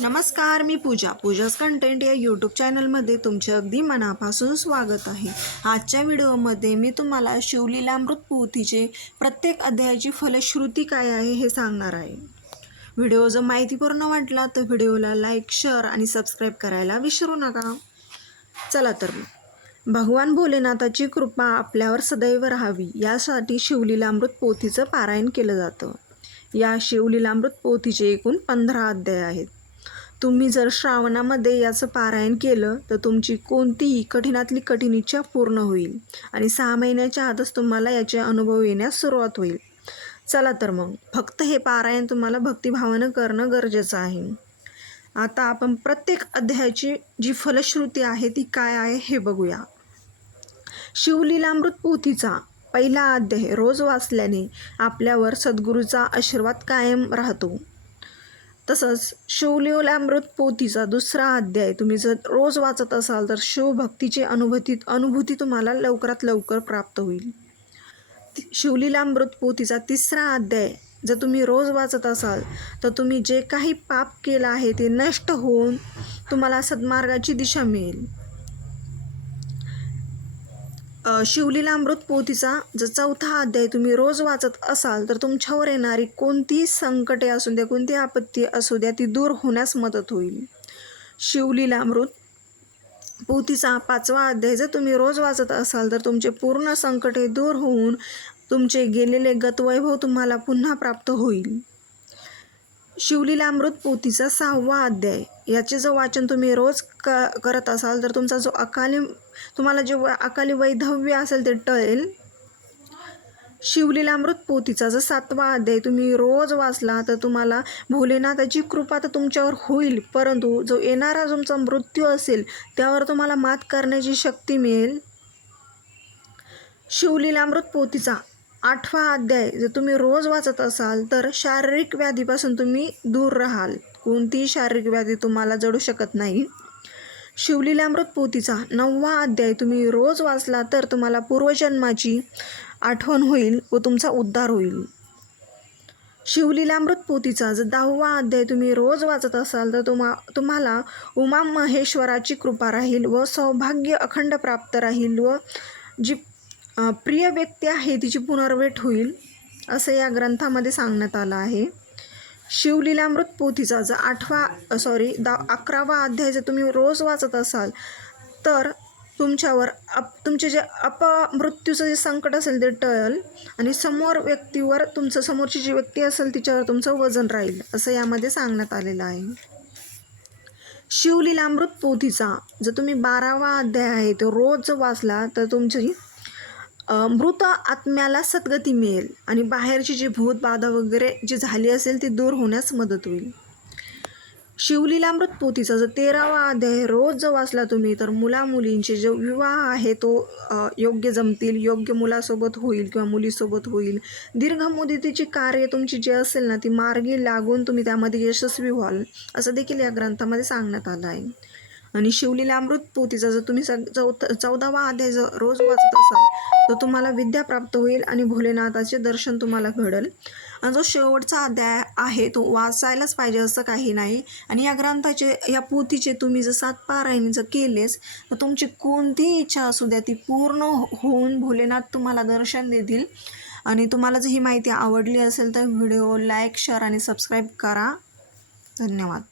नमस्कार मी पूजा. पूजाज कंटेंट या यूट्यूब चॅनलमध्ये तुमचे अगदी मनापासून स्वागत आहे. आजच्या व्हिडिओमध्ये मी तुम्हाला शिवलीलामृत पोथीचे प्रत्येक अध्यायाची फलश्रुती काय आहे हे सांगणार आहे. व्हिडिओ जर माहितीपूर्ण वाटला तर व्हिडिओला लाईक शेअर आणि सबस्क्राईब करायला विसरू नका. चला तर मग. भगवान भोलेनाथाची कृपा आपल्यावर सदैव राहावी यासाठी शिवलीलामृत पोथीचं पारायण केलं जातं. या शिवलीलामृत पोथीचे एकूण पंधरा अध्याय आहेत. तुम्ही जर श्रावणामध्ये याचं पारायण केलं तर तुमची कोणतीही कठीणातली कठीण इच्छा पूर्ण होईल. आणि सहा महिन्याच्या आतच तुम्हाला याचे अनुभव येण्यास सुरुवात होईल. चला तर मग फक्त हे पारायण तुम्हाला भक्तिभावानं करणं गरजेचं आहे. आता आपण प्रत्येक अध्यायाची जी फलश्रुती आहे ती काय आहे हे बघूया. शिवलीलामृत पोथीचा पहिला अध्याय रोज वाचल्याने आपल्यावर सद्गुरूचा आशीर्वाद कायम राहतो. तसंच शिवलीलामृत पोथीचा दुसरा अध्याय. तुम्ही जर रोज वाचत असाल तर शिवभक्तीची अनुभूती अनुभूती तुम्हाला लवकरात लवकर प्राप्त होईल. शिवलीला शिवलीलामृत पोथीचा तिसरा अध्याय. जर तुम्ही रोज वाचत असाल तर तुम्ही जे काही पाप केलं आहे ते नष्ट होऊन तुम्हाला सद्मार्गाची दिशा मिळेल. शिवलीला अमृत पोथीचा जर चौथा अध्याय तुम्ही रोज वाचत असाल तर तुमच्यावर येणारी कोणतीही संकटे असू द्या कोणती आपत्ती असू द्या ती दूर होण्यास मदत होईल. शिवलीला अमृत पोथीचा पाचवा अध्याय जर तुम्ही रोज वाचत असाल तर तुमचे पूर्ण संकटे दूर होऊन तुमचे गेलेले गतवैभव तुम्हाला पुन्हा प्राप्त होईल. शिवलीलामृत पोथीचा सहावा अध्याय. याचे जर वाचन तुम्ही रोज क करत असाल तर तुमचा जो अकाली तुम्हाला जे व- अकाली वैधव्य असेल ते टळेल. शिवलीलामृत पोथीचा जर सातवा अध्याय तुम्ही रोज वाचला तर तुम्हाला भोलेनाथाची कृपा तर तुमच्यावर होईल परंतु जो येणारा तुमचा मृत्यू असेल त्यावर तुम्हाला मात करण्याची शक्ती मिळेल. शिवलीलामृत पोथीचा आठवा अध्याय जर तुम्ही रोज वाचत असाल तर शारीरिक व्याधीपासून तुम्ही दूर राहाल. कोणतीही शारीरिक व्याधी तुम्हाला जडू शकत नाही. शिवलीलामृत पोथीचा नववा अध्याय तुम्ही रोज वाचला तर तुम्हाला पूर्वजन्माची आठवण होईल व तुमचा उद्धार होईल. शिवलीलामृत पोथीचा जर दहावा अध्याय तुम्ही रोज वाचत असाल तर तुम्हा तुम्हाला उमा महेश्वराची कृपा राहील व सौभाग्य अखंड प्राप्त राहील व जी प्रिय व्यक्ती आहे तिची पुनर्वेट होईल असं या ग्रंथामध्ये सांगण्यात आलं आहे. शिवलीलामृत पोथीचा जर आठवा सॉरी दा अकरावा अध्याय जर तुम्ही रोज वाचत असाल तर तुमच्यावर अप तुमचे जे अपमृत्यूचं जे संकट असेल ते टळल आणि समोर व्यक्तीवर तुमचं समोरची जी व्यक्ती असेल तिच्यावर तुमचं वजन राहील असं यामध्ये सांगण्यात आलेलं आहे. शिवलीलामृत पोथीचा जर तुम्ही बारावा अध्याय आहे तो रोज वाचला तर तुमची मृत आत्म्याला सद्गती मिळेल आणि बाहेरची जी भूतबाधा वगैरे जी झाली असेल ती दूर होण्यास मदत होईल. शिवलीलामृत पोथीचा जर तेरावा अध्याय रोज जर वाचला तुम्ही तर मुलामुलींचे जो विवाह आहे तो योग्य जमतील योग्य मुलासोबत होईल किंवा मुलीसोबत होईल. दीर्घ मुदतीची कार्य तुमची जी असेल ना ती मार्गी लागून तुम्ही त्यामध्ये यशस्वी व्हाल असं देखील या ग्रंथामध्ये सांगण्यात आलं आहे. आणि शिवलीलामृत पोथीचा जर तुम्ही सग चौदावा अध्याय जर रोज वाचत असाल तर तुम्हाला विद्या प्राप्त होईल आणि भोलेनाथाचे दर्शन तुम्हाला घडेल. आणि जो शेवटचा अध्याय आहे तो वाचायलाच पाहिजे असं काही नाही. आणि या ग्रंथाचे या पोथीचे तुम्ही जर सात पारायणी जर केलेच तर तुमची कोणतीही इच्छा असू द्या ती पूर्ण हो- होऊन भोलेनाथ तुम्हाला दर्शन देतील. आणि तुम्हाला जर ही माहिती आवडली असेल तर व्हिडिओ लाईक शेअर आणि सबस्क्राईब करा. धन्यवाद.